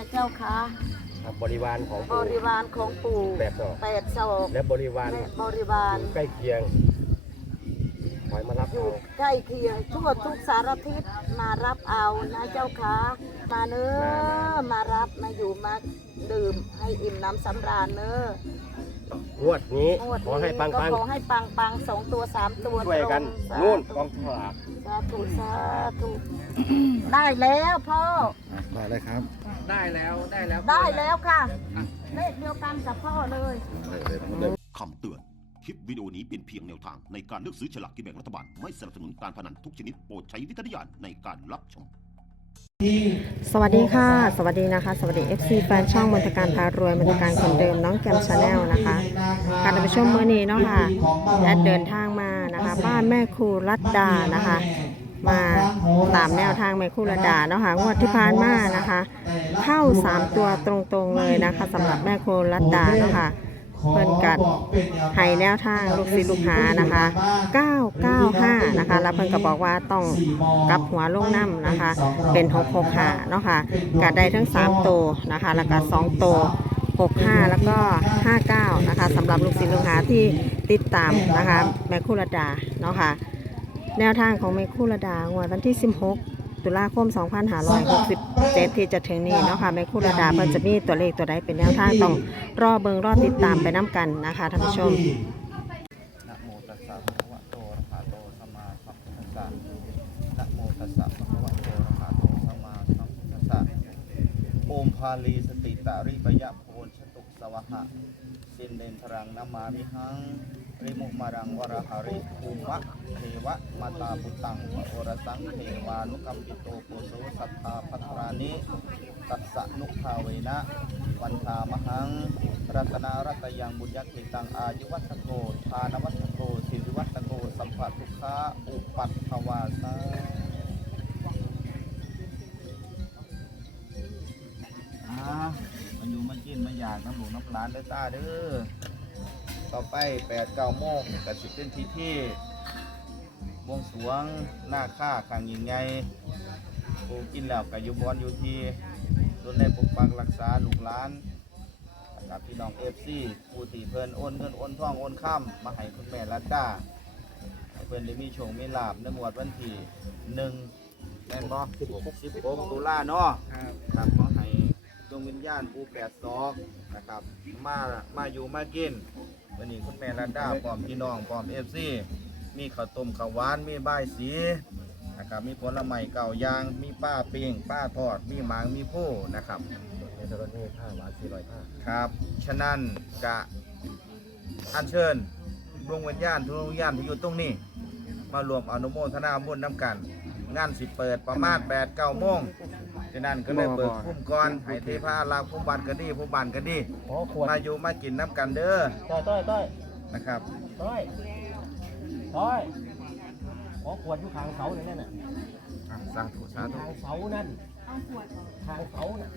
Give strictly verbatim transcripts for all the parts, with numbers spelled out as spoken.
เจ้าค่ะบริวารของบริวารของปู่แปดศอกแปดศอกและบริวารบริวารใกล้เคียงขอมารับอยู่ใกล้เคียงทั่วทุกสารทิศมารับเอานะเจ้าค่ะมาเนื้อมารับมาอยู่มาดื่มให้อิ่มน้ำสำราญเนื้องวดนี้ขอให้ปังปังขอให้ปังปังสองตัวสามตัวช่วยกันนู่นกองฉลากสาธุสาธุได้แล้วพ่อได้เลยครับได้แล้วได้แล้วได้แล้วค่ะเลขเดียวกันกับพ่อเลยคำเตือนคลิปวิดีโอนี้เป็นเพียงแนวทางในการเลือกซื้อฉลากกินแบ่งรัฐบาลไม่สนับสนุนการพนันทุกชนิดโปรดใช้วิจารณญาณในการรับชมสวัสดีค่ะสวัสดีนะคะสวัสดี เอฟ ซี แฟนช่องมนตการพารวยมนตการคนเดิมน้องแกมชาแนลนะคะการไปชมเมื่อนี้เนาะค่ะและเดินทางมานะคะบ้านแม่ครูรัตดานะคะมาตามแนวทางแม่ครูรัตดาเนาะค่ะงวดที่ผ่านมานะคะเข้าสามตัวตรงๆเลยนะคะสำหรับแม่ครูรัตดาเนาะค่ะเพิ่นกัดให้แนวทางลูกศิษย์ลูกหานะคะเก้าเก้าห้านะคะแล้วเพิ่นก็บอกว่าต้องกลับหัวลงน้ำนะคะเป็นหกหกห้าเนาะค่ะกัดได้ทั้งสามตัวนะคะแล้วก็สองตัวหกห้าแล้วก็ห้าเก้านะคะสำหรับลูกศิษย์ลูกหาที่ติดตามนะคะแม่ครูรัตดาเนาะค่ะแนวทางของแม่ครูรัตดางวดวันที่สิบหกตุลาคมสองพันห้าร้อยหกสิบเจ็ดที่จะถึงนี้เนาะค่ะแม่ครูรัตดาเพิ่นจะมีตัวเลขตัวใดเป็นแนวทางต้องรอเบิ่งรอติดตามไปน้ำกันนะคะท่านผู้ชมนะโมตัสสะภะคะวะโตอะระหะโตสัมมาสัมพุทธัสสะนะโมตัสสะภะคะวะโตอะระหะโตสัมมาสัมพุทธัสสะโอมพาลีสติตาริปยะโพนชตุสวะหะสินเดนทรังนามามิหังริมุมารังวราหาริภูมะเทวะมาตาบุตังวโอรสังเทวานุกัมปิโตโกโสสัทธาภัทรานิตัสสะนุภาเวนะวันทามหังรัตนารัตยังบุญยักษิตังอายุวัตโกทานวัตโกสิริวัตโกสัมภทุกขาอุปัตถวาสามันอยู่มันกินมันอยากน้ำหลวงน้ำร้านได้ตาเด้อต่อไปแปดเก้าโมงกับสิบเป็นทีที่บวงสรวงหน้าค่าขังยิงไงปูกินแล้วกับยุบอลอยู่ที่ต้นในปกปักรักษาลูกหลานกับพี่น้องเอฟซีผู้ตีเพลินโอนเงินโอนทองโอนข้ามมาให้คุณแม่รัตดาให้เพื่อนได้มีโชคมีลาบในหมวดวันที่หนึ่งแน่นบ่สิบหกสิบหกตุลาเนาะครับขอให้ดวงวิญญาณปูแปดศอกนะครับมามาอยู่มากินวันนี้คุณแม่รัตดาพร้อมพี่น้องพร้อมเอฟซีมีข้าวต้มข้าวหวานมีใบสีนะครับมีผลไม้เก่ายางมีป้าปิ้งป้าทอดมีหมางมีผู้นะครับในตอนนี้ผ้าหวานสี่ร้อยผ้าครับฉะนั้นกะอัญเชิญดวงวิญญาณทุกดวงวิญญาณที่อยู่ตรงนี้มารวมอนุโมทนาบุญน้ำกันงานสิเปิดประมาณแปดเก้าโมงฉะนั้นก็เลยเปิดพุ่มก่อนให้เทพาลาพุ่มบานกันดีพุ่มบานกันดีมาอยู่มากินน้ำกันเด้อต้อยต้อยต้อยนะครับต้อยต้อยขอขวดอยู่ข้างเสาเลยนั่นน่ะสาธุสาธุข้างเสานั่นข้างเสาน่ะ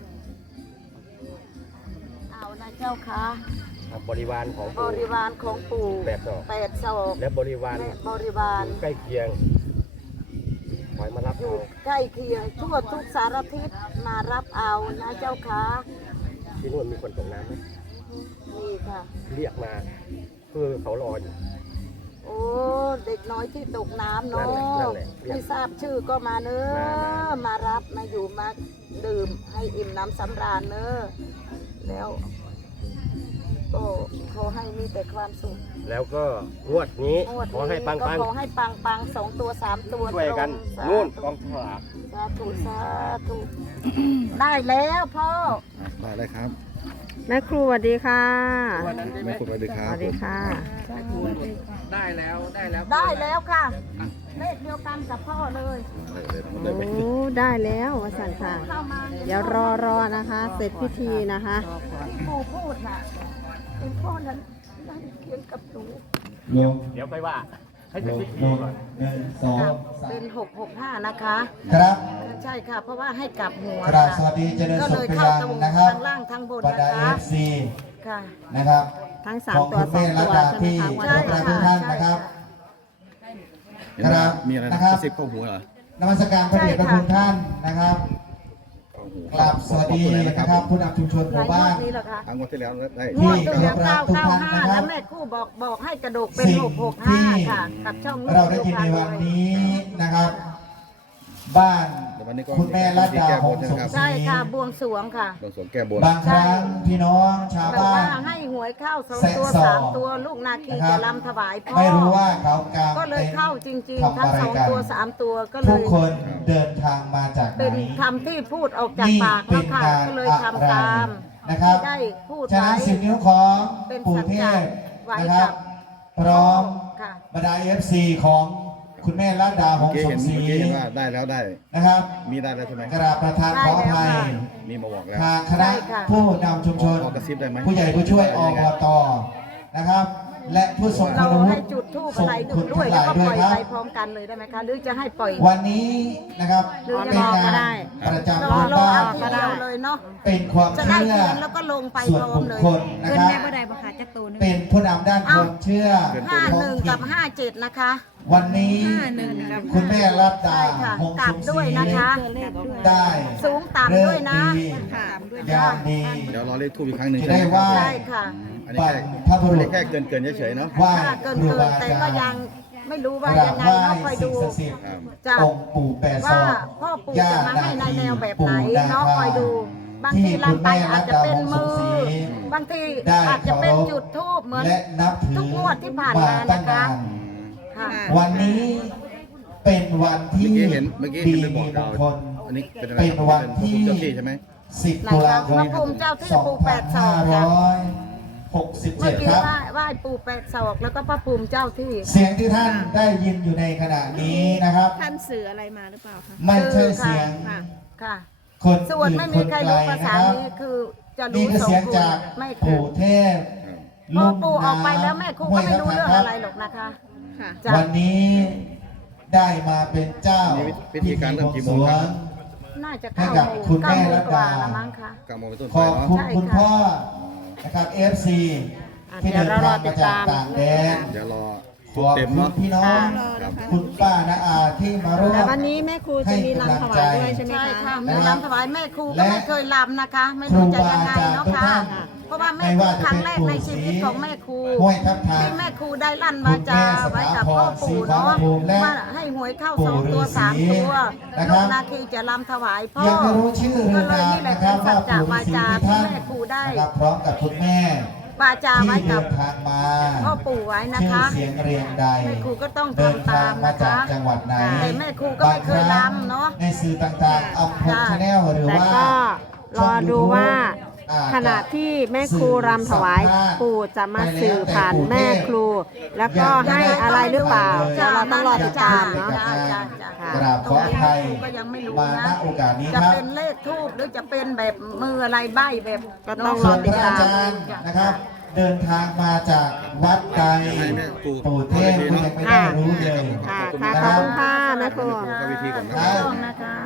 เอานะเจ้าค่ะบริวารของบริวารของปู่แปดศอกแปดศอกและบริวารบริวารใกล้เคียงขอมารับอยู่ใกล้เคียงทั่วทุกสารทิศมารับเอานะเจ้าค่ะที่นู่นมีคนตกน้ำไหมมีค่ะเรียกมาคือเขารออยู่โอ้เด็กน้อยที่ตกน้ำเนาะไม่ทราบชื่อก็มาเนอะมารับมาอยู่มาดื่มให้อิ่มน้ำสำราญเนอะแล้วก็ขอให้มีแต่ความสุขแล้วก็งวดนี้ขอให้ปังปังขอให้ปังปังสองตัวสามตัวช่วยกันนู่นกองฉลากสาธุสาธุได้แล้วพ่อได้เลยครับแม่ครูสวัสดีค่ะแม่ครูสวัสดีครับสวัสดีค่ะได้แล้วได้แล้วได้แล้วค่ะเลขเดียวกันกับพ่อเลยโอ้ได้แล้ววสันต์ค่ะเดี๋ยวรอรอนะคะเสร็จพิธีนะคะที่ปู่พูดน่ะเป็นพ่อนั้นนั่งเคียงกับหนูเดี๋ยวไปว่าให้เสร็จพิธีก่อนเป็นหกหกห้านะคะครับใช่ค่ะเพราะว่าให้กลับหัวครับสวัสดีเจริญสุขพลังนะครับทั้งล่างทั้งบนนะคะ เอฟ ซีค่ะนะครับทั้งสามตัวสองตัวใช่ไหมคะทุกท่านนะครับครับมีอะไรนะครับสิบข้อหัวเหรอนมัสการพระเดชพระคุณท่านนะครับกราบสวัสดีนะครับผู้นำชุมชนหหลามู่ยงวบ้าดนนี้เหรอคะทางงวดที่แล้วได้งวดที่แล้วที่เก้าทุกเก้าท่านห้านะครับแล้วแม่ครู่บอกบอกให้กระดูกเป็นสิ่งหกหกที่ห้าค่ะ กับช่องลูกเราได้ยินในวันนี้นะครับ บ้านเดี๋ยววันนี้ก็คุณแม่รัตดาหงสมศใช่รีค่ะบวงสรวงค่ะบวงสรวงแก้บนบางครั้งพี่น้องชาวแบบบ้าว่าน ให้หวยเข้าสองแสะตัวสอสามตัวลูกนาคีนะครัจะบรำถวายพ่อไม่รู้ว่าเขากางก็เลยต็นท์เข้าจริงๆทำทั้งอะไรสองกันตัวสามตัวก็เลทุกยคนเดินทางมาจากไหนเป็นคำที่พูดออกจากนี่ปากเป็แล้นวค่ะงานก็เลยอะไรทำตามนะครับที่ได้พูดฉะไว้นั้นสิบนิ้วของเป็นปู่สัจเทจะพไว้นะครับกับพร้อมค่ะบรรดาเอฟซีของคุณแม่รัตดาหเมื่อง กี้สเห็มนศรีเมื่อกี้เห็นว่าได้แล้วได้นะครับมีได้แล้วใช่ไหมกราบประธานขออภัยมีมาบอกแล้วทางคณะผู้นำชุมชนขอกระซิบได้ไหมผู้ใหญ่ผู้ช่วยอบตนะครับ และผู้ทรงคุเราณวุให้ฒิจุดทูบทรอะงไรคุณด้วทั้ยงหแล้วลายก็ด้ปวยครับล่อยไปพร้อมกันเลยได้ไหมคะหรือจะให้ปล่อยวันนี้นะครับหรือจะเป็นรอก็งานได้ประจำรอบ้านรอบ้าเอานทีเดียวเลยเนาะเป็นความจะได้เชื่อเขียนแล้วก็ลงไปส่วนพร้อมบุคเลยคลนะเกินครับแม่บ่ได้บ่ค่ะจักตัวหนึงเป็นผู้นำด้านความเชื่อห้าท้อหนึ่งถิ่กับห้าเจ็ดนะคะวันนี้ห้าหนึ่งกับคุณแม่รัตดาใช่ค่ะหงกลัสบมศด้วยรีนะคะได้สูงต่ำด้วยนะเลิกดีค่ะยามดีเดี๋ยวรอเลขทูบอีกครั้งหนึ่งจะได้ว่าใช่ค่ะอันนี้บัแค่ตรพระบุอันรุนี้ษแค่เกินเกินๆเฉยๆเนาะไหว้ถ้าเกินครูเกินบาอาแต่จารก็ย์ยังไม่รู้กว่ารายับงไงไหว้เนาะคอยสิ่ดูงศักดิ์สิทธิ์ครับจ้ะองค์ปู่แปดศว่าอกพ่อปู่ย่าจะมาให้ในแนวแบบไหนปู่นาเนาะคาคอยดู บางทีที่ลำไปคุณแม่อาจจะเป็นมือรัตดาหงสมศรีบางทีได้อาจจะเป็นเคารพจุดทูบเหมือนและนับถือทุกงวดที่ผ่านมาตั้งนะคะนานค่ะวันนี้เป็นวันที่เมื่อกี้เห็นเมื่อกี้ดีเห็นไปบมีอกมเรางคลอันนี้เป็นอะไรเป็นครับวันเป็นที่เจ้าที่ใช่ไหมสิบไหนตุคลารับคมพระภูมิเจ้าที่สองปู่แปพันดศอห้ากค่ะร้อยหกสิบเมื่เจ็อดกี้ครับไหว้ไหว้ปู่แปดศอกแล้วก็พระภูมิเจ้าที่เสียงที่ท่านได้ยินอยู่ในขณะนี้นะครับท่านสื่ออะไรมาหรือเปล่าคะไม่ใช่เสียงค่ะค่ะคนส่วนอื่นไม่คมีนใครไกลรู้ภานะษาครับนี้คือจะนี่รู้คือสองเสียงคนจากไม่เคยปู่เทพพอปู่ออกไปแล้วแม่ครูก็ไม่รู้เรื่องอะไรหรอกนะคะค่ะจ้ะวันนี้ได้มาเป็นเจ้านี่พิธีการเริ่มกี่โมงพิธีบวครับสรวน่าจะให้เก้ากับโมงคุณแม่เก้าโมงรัตกว่าดาละมั้งคะเก้าโมงเป็นต้นขไปอบเนาะคุณใช่คุณค่ะพ่อนะครับ เอฟ ซีอ่ะที่เดี๋เดิยวน เรารอทางติมาดจากตามต่างแดนเดี๋ยวรอขอบเต็มคุณเนาะพี่น้องครับคุณป้านาอาที่มาร่วแต่มวันนี้แม่ครูจะมีรำถวายด้วยใช่ไหมใช่คะค่ะมีนะครับรำถวายแม่ครูก็และไม่เคยรำนะคะ ไม่รู้จะยังไงเนาะครูบาอาจารย์ทุกค่ะท่านเพราะว่าแม่ไม่ครูว่าจะครั้งเป็นแรกปู่ในชีวิตศรีของแม่ครูห้วยทับทางที่แม่ครูได้ลั่นมาจาไว้กับพ่อปู่เนาะคุณแม่สถาพรศรีขอรภูมิและว่าให้หวยเข้าปู่สองตัวฤาษีสามตัวนะครับลูกนาคีจะรำถวายพ่อยังไม่รู้ชื่อเรืก็อนเลยนามนี่แหละนะคเป็รับนสัว่าจจะปู่ฤาวาษีจาที่ท่านที่แม่ครูได้นะครับพร้อมกับคุณแม่วาจาไว้ที่กัเดิบนทางมาพ่อปู่ไว้นะชื่อคะเสียงเรียงใดแม่ครูก็ต้องเดินทำทาตาง มมานะจากคะจังหวัดไหนแต่แม่ครูก็ไม่เคยรำเนาะในสื่อต่างๆอัมพลชาแนลหรือแต่ว่าก็รอดูว่าอ่ขณะที่แม่ครูรำถวาย ปู่จะมาสื่อผ่านแม่ครู แล้วก็ให้อะไรหรือเปล่าเดี๋ยวเราต้องรอติดตามเนาะจ้จ้จ้ค่ะกราบขออภัยก็ยังไม่รู้มาณนะโอกาสนี้จะครับเป็นเลขทูบหรือจะเป็นแบบมืออะไรใบแบบก็ต้องรส่อวนติพดระตาอาม จารย์นะครับ เดินทางมาจากวัดไกลให้แม่ครูปู่เทพคุณยังไม่ได้รู้เลยค่ะขอบคุณค่ะนะขคอรับบ คุณค่ะแม่ครูเข้าพิธีก่อนนะถูคกรับต้องนะคะ